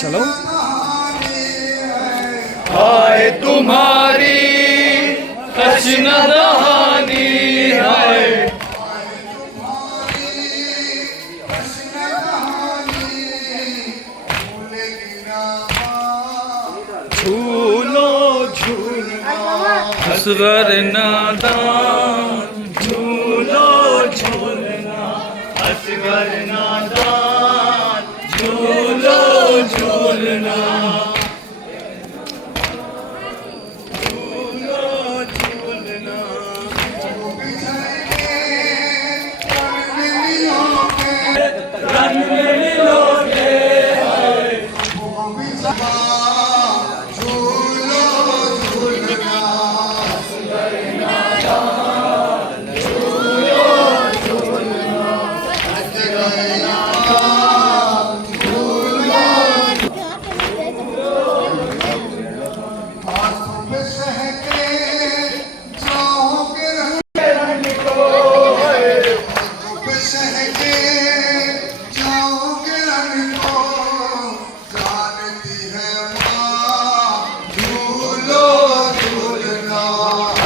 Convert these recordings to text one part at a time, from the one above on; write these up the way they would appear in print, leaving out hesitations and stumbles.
चलो। हाय तुम्हारी कृष्ण दहानी है, झूलो झूलना असगर नादान, झूलो झूलना असगर नादान, झूलो झूलना।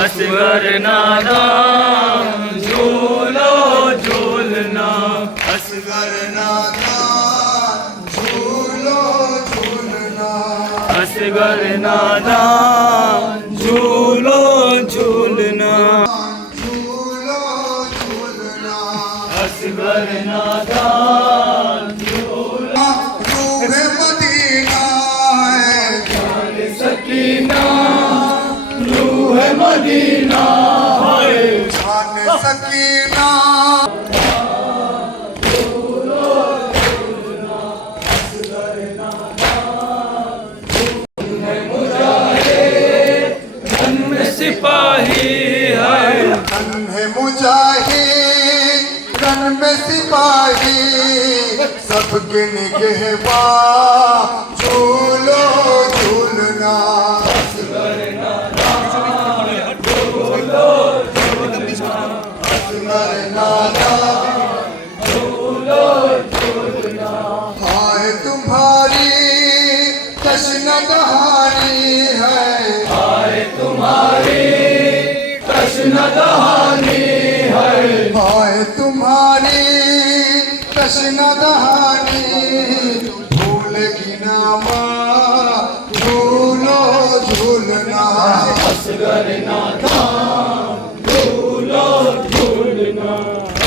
असगर नादान, झूलो झूलना, असगर नादान झूलो झूलना, असगर नादान, झूलो झूलना, झूलो झूलना। असगर नादान, झूलो रूह मदीना है, जान सकीना, रूह मदीना है, जान सकीना। सिपाही है, अन्हे मुजाहिद रन में सिपाही, सबके निगहबा झूलो झूलना। असगर नादान हाय तुम्हारी कृष्ण दहानी है, हाय तुम्हारी कृष्ण दहानी है, हाय तुम्हारी कृष्ण दहानी, भूलेगी ना माँ झूलो झूलना। असगर नादान, झूलो झूलना,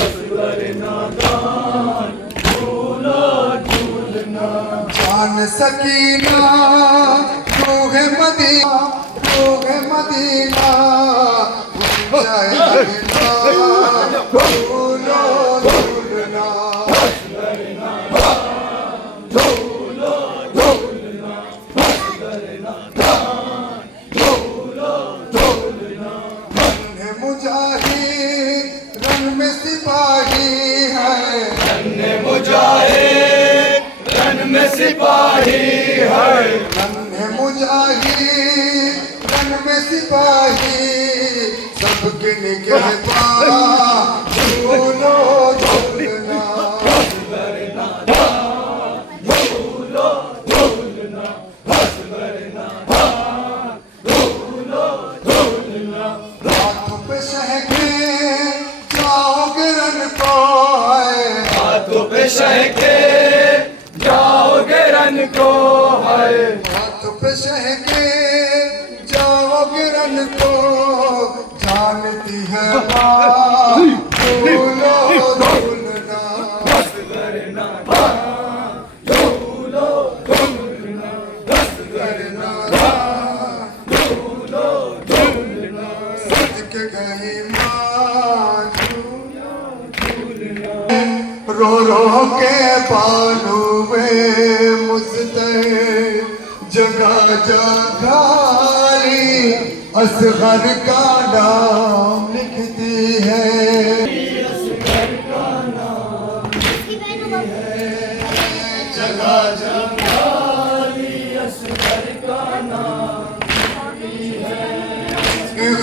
असगर नादान, झूलो झूलना। जान सकीना रूह मदीना, रूह मदीना जाएगा झूलो झूलना। अन्हे मुजाहिद रन में सिपाही है, अन्य मुजाहिद रन में सिपाही है, अन्हे मुजाहिद रन में सिपाही, सबके निगहबा झूलो झूलना। हाथों पे सहके जाओगे रन को है, हाथों पे शहके जाओगे रन को है, हाथ पे सहके जाओगे रन को, जानती है माँ झूलो झूलना। असगर नादान, झूलो झूलना, असगर नादान, झूलो झूलना, सदके गई माँ रो रो के बालुए मुझते जगह जगारी, असगर का नाम लिखती है। जगह जगारी असगर का नाम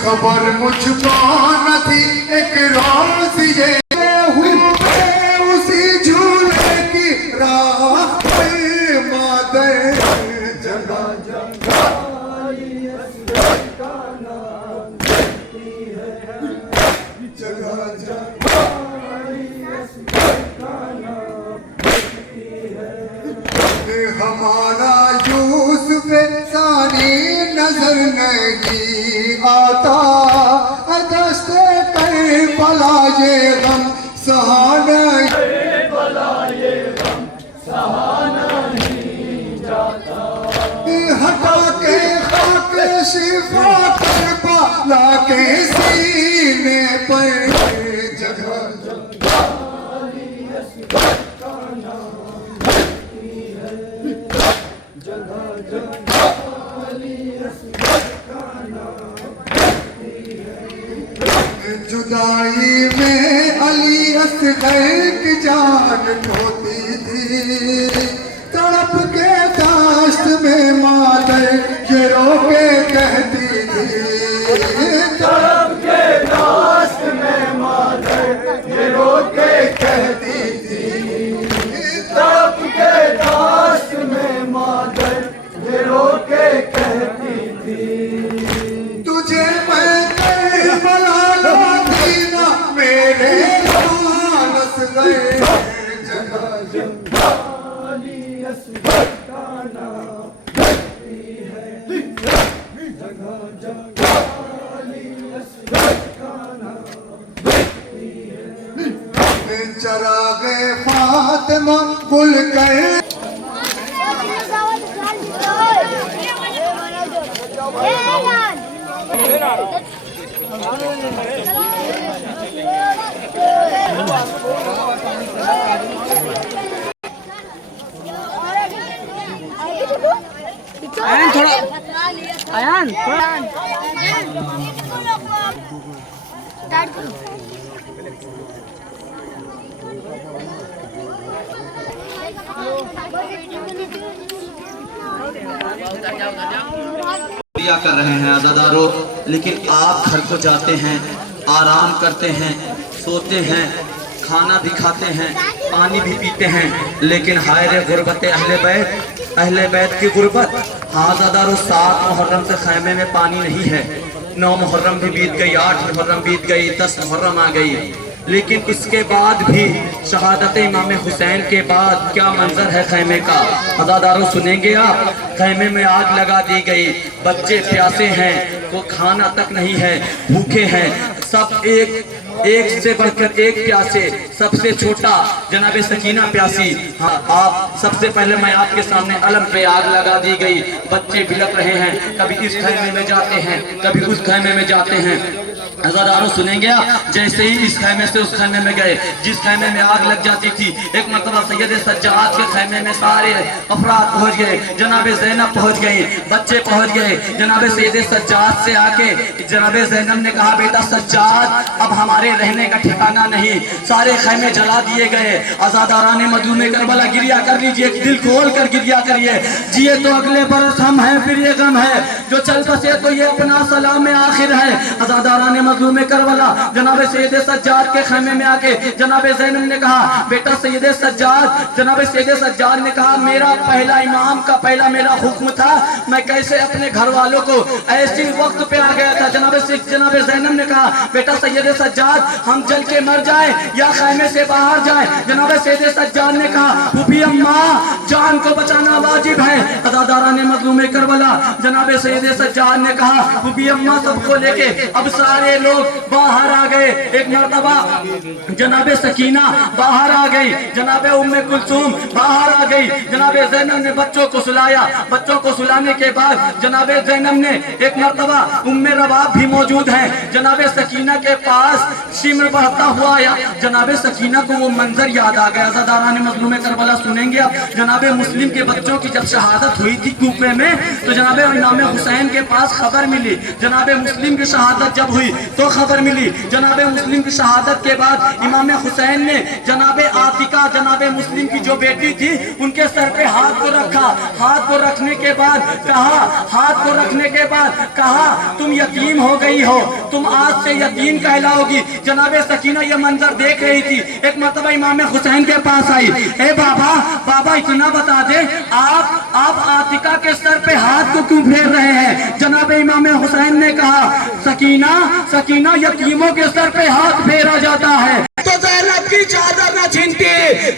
खबर मुझको न थी एक रोज ये हुए उसी झूले की राह पे मादर हमारा यूसुफ सारी नजर नहीं आता, दस्त कर भला ये गम सहाना हटा के खाक शिफा कर बाला के सीने पर जगह जुदाई में अली असगर की जान खोती थी, तड़प के दाश्त में मादर ये रो के कहती थी, तड़प के दाश्त में मादर ये रो के कहती थी, तड़प के दाश्त में मादर ये रो के कहती थी। तुझे मैं करबला लाती ना मेरे लालस गए जगह जगह चरागे फातिमा गुल कर आयान थोड़ा आयान थोड़ा कर रहे हैं अज़ादारों, लेकिन आप घर को जाते हैं, आराम करते हैं, सोते हैं, खाना भी खाते हैं, पानी भी पीते हैं, लेकिन हाय रे गुर्बत अहले बैत की गुर्बत। हाँ अज़ादारों, 7 मुहर्रम से खैमे में पानी नहीं है, 9 मुहर्रम भी बीत गई, 8 मुहर्रम बीत गई, 10 मुहर्रम आ गई, लेकिन इसके बाद भी शहादत इमाम हुसैन के बाद क्या मंजर है खैमे का। अज़ादारों सुनेंगे आप, खैमे में आग लगा दी गई, बच्चे प्यासे हैं, वो खाना तक नहीं है, भूखे हैं, सब एक से बढ़कर एक प्यासे, सबसे छोटा जनाबे सकीना प्यासी। हाँ आप सबसे पहले मैं आपके सामने अलम पे आग लगा दी गई, बच्चे बिलख रहे हैं, कभी इस खैमे में जाते हैं, कभी उस खैमे में जाते हैं। अज़ादारों सुनेंगे आप, जैसे ही इस खैमे से उस खैमे में गए, जिस खैमे में आग लग जाती थी, एक मरतबा सैयद सज्जाद के खैमे में सारे अफराद पहुंच गए, जनाबे ज़ैनब पहुंच गई, बच्चे पहुंच गए। जनाबे सैयद सज्जाद से आके जनाबे ज़ैनब ने कहा, बेटा सज्जाद अब हमारे रहने का ठिकाना नहीं, सारे खैमे जला दिए गए। अज़ादारान मज़लूम करबला गिरिया कर लीजिए, दिल खोल कर गिरिया करिए, जिए तो अगले बरस हम हैं, फिर ये गम है, जो चल बसे तो ये अपना सलाम आखिर है। अज़ादारान मज़लूम करबला जनाबे सैयद सज्जाद के खैमे में आके जनाबे ज़ैनब ने कहा, बेटा सैयद सज्जाद, जनाबे सैयद सज्जाद ने कहा, मेरा पहला इमाम का पहला मेरा हुक्म था, मैं कैसे अपने घर वालों को ऐसी वक्त पे आ गया था। जनाबे ज़ैनब ने कहा, बेटा सैयद सज्जाद हम जल के मर जाए या खैमे से बाहर जाए। जनाबे सैयद सज्जाद ने कहा, फूफी अम्मा जान को बचाना वाजिब है। अज़ादारान मज़लूम करबला जनाबे सैयद सज्जाद ने कहा, फूफी अम्मा सबको लेके अब सारे लोग बाहर आ गए। एक मरतबा जनाबे सकीना बाहर आ गई, जनाबे उम्मे कुलसूम बाहर आ गई, जनाबे ज़ैनब ने बच्चों को सुलाया। बच्चों को सुलाने के बाद जनाबे ज़ैनब ने एक मरतबा उम्मे रबाब भी मौजूद है, जनाबे सकीना के पास सिमर बढ़ता हुआ आया। जनाबे सकीना को वो मंजर याद आ गया। अज़ादारान मज़लूम करबला सुनेंगे आप, जनाबे मुस्लिम के बच्चों की जब शहादत हुई थी कूफे में, तो जनाबे इमाम हुसैन के पास खबर मिली। जनाबे मुस्लिम की शहादत जब हुई तो खबर मिली। जनाबे मुस्लिम की शहादत के बाद इमाम हुसैन ने जनाबे आतिका जनाबे मुस्लिम की जो बेटी थी उनके सर पे हाथ को रखा। हाथ को रखने के बाद कहा, तुम यतीम हो गई हो, तुम आज से यतीम कहलाओगी। जनाबे सकीना ये मंजर देख रही थी। एक मरतबा इमाम हुसैन के पास आई, ए बाबा इतना बता दे, आप आतिका के सर पे हाथ को क्यों फेर रहे हैं। जनाबे इमाम हुसैन ने कहा, सकीना यतीमों के सर पे हाथ फेरा जाता है तो ज़ैनब की चादर न छीनती,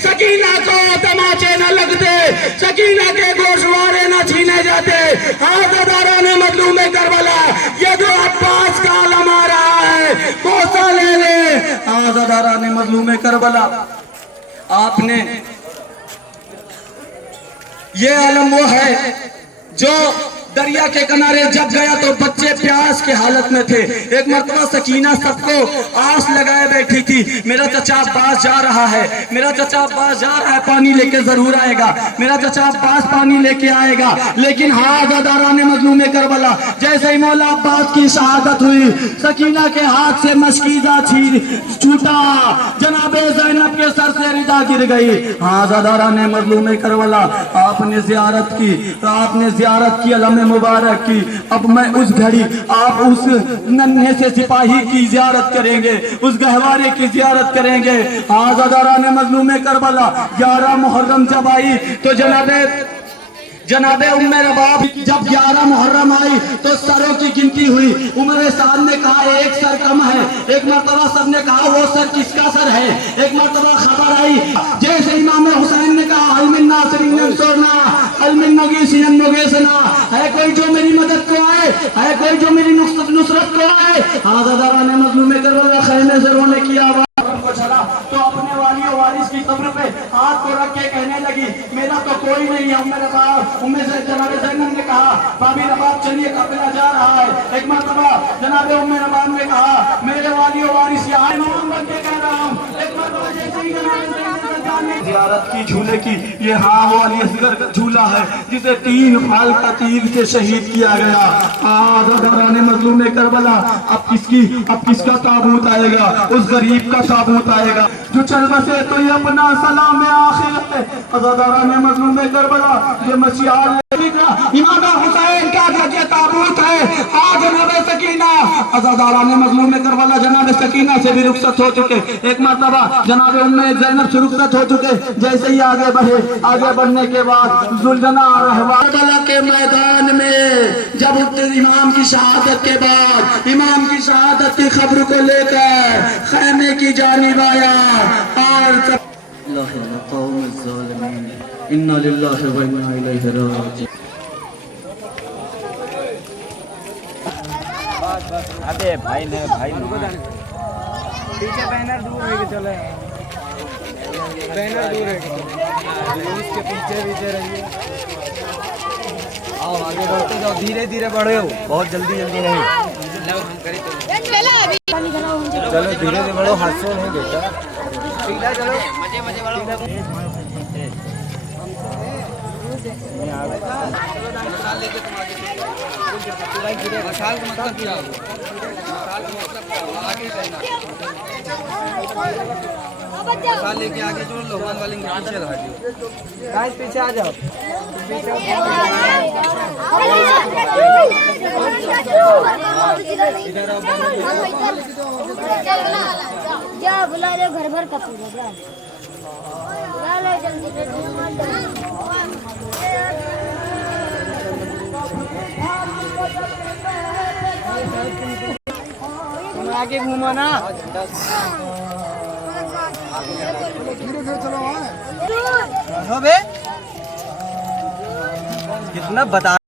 सकीना को तमाचे न लगते, सकीना के गोशवारे न छीने जाते। आज़ादारान मजलूम करबला, ये जो अब्बास का आलम आ रहा है कोसा ले ले। आज़ादारान मजलूम करबला, आपने ये आलम वो है जो दरिया के किनारे जब गया तो बच्चे प्यास के हालत में थे। एक मर्तबा सकीना सबको आस लगाए बैठी थी, मेरा चचा अब्बास जा रहा है, मेरा चचा अब्बास जा रहा है, पानी लेके जरूर आएगा, मेरा चचा अब्बास पानी लेके आएगा। लेकिन हाँ आज़ादारान मजलूम करबला, जैसे ही मौला अब्बास की शहादत हुई, सकीना के हाथ से मशकीज़ा छूटा, जनाबे ज़ैनब के सर से रिदा गिर गई। आज़ादारान मजलूम करबला, आपने जियारत की अलम मुबारक की। अब मैं उस घड़ी आप उस नन्हे से सिपाही की जियारत करेंगे, उस गहवारे की जियारत करेंगे। आज़ादारान मजलूम करबला 11 मुहर्रम जब आई तो जनाबे उम्मे रबाब जब 11 मुहर्रम आई तो सरों की गिनती हुई। उमर साद ने कहा एक सर कम है, एक मर्तबा सब ने कहा वो सर किसका सर है। एक मर्तबा खबर आई, जैसे इमाम हुसैन ने कहा अलमिन्ना सरिन सोरना अलमिन्ना की सियन नोगेसना, है कोई जो मेरी मदद को आए, है कोई जो मेरी नुसरत को आए। आज़ादारान मजलूम करबला खैमे से रोने की आवाज को चला तो अपने वाली और वारिस की कब्र पे हाथ को रख के कहने लगी मेरा तो कोई नहीं है। उम्मे से जनाबे ज़ैनब ने कहा भाभी रबाब चलिए काफिला जा रहा है। एक मर्तबा जनाबे उम्मे रबाब ने कहा मेरे वाली और वारिस यहाँ इमाम बन के कह रहा हूँ। एक मर्तबा जैसे ही जनाबे जियारत की झूले की, ये हाँ वो अली असगर का झूला है जिसे 3 फाल का तीर से शहीद किया गया। आज़ादारान मजलूम करबला, अब किसका ताबूत आएगा? उस गरीब का ताबूत आएगा जो चल बसे तो ये अपना सलाम आखिरत। आज़ादारान मजलूम करबला, ये मसीहा इमाम हुसैन का जो ताबूत है आज जनाबे सकीना। आज़ादारान मजलूम करबला जनाबे सकीना से भी रुखसत हो चुके, एक मर्तबा जनाबे उम्मे ज़ैनब से रुखसत हो चुके। जैसे ही आगे बढ़ने के बाद जुल्जना करबला के मैदान में जब इमाम की शहादत के बाद इमाम की शहादत की खबर को लेकर खैमे की जानिब आया और इन्ना लिल्लाहि व इन्ना इलैहि राजिऊन। अबे भाई ने पीछे बैनर दूर है, चले बैनर दूर है, उसके पीछे रहिए। आओ आगे बढ़ते जाओ, धीरे धीरे बढ़े हो, बहुत जल्दी नहीं। चलो धीरे धीरे बढ़ो, हादसों नहीं बेटा, चलो मजे बढ़ो। साल का मतलब क्या हो? साल का मतलब आगे जाना, साल लेके आगे जो लोहान वाले पीछे रह जाओ, गाइस पीछे आ जाओ, जा बुला ले घर भर का पूरा बुला ले जल्दी। आगे घूमो ना, कितना बता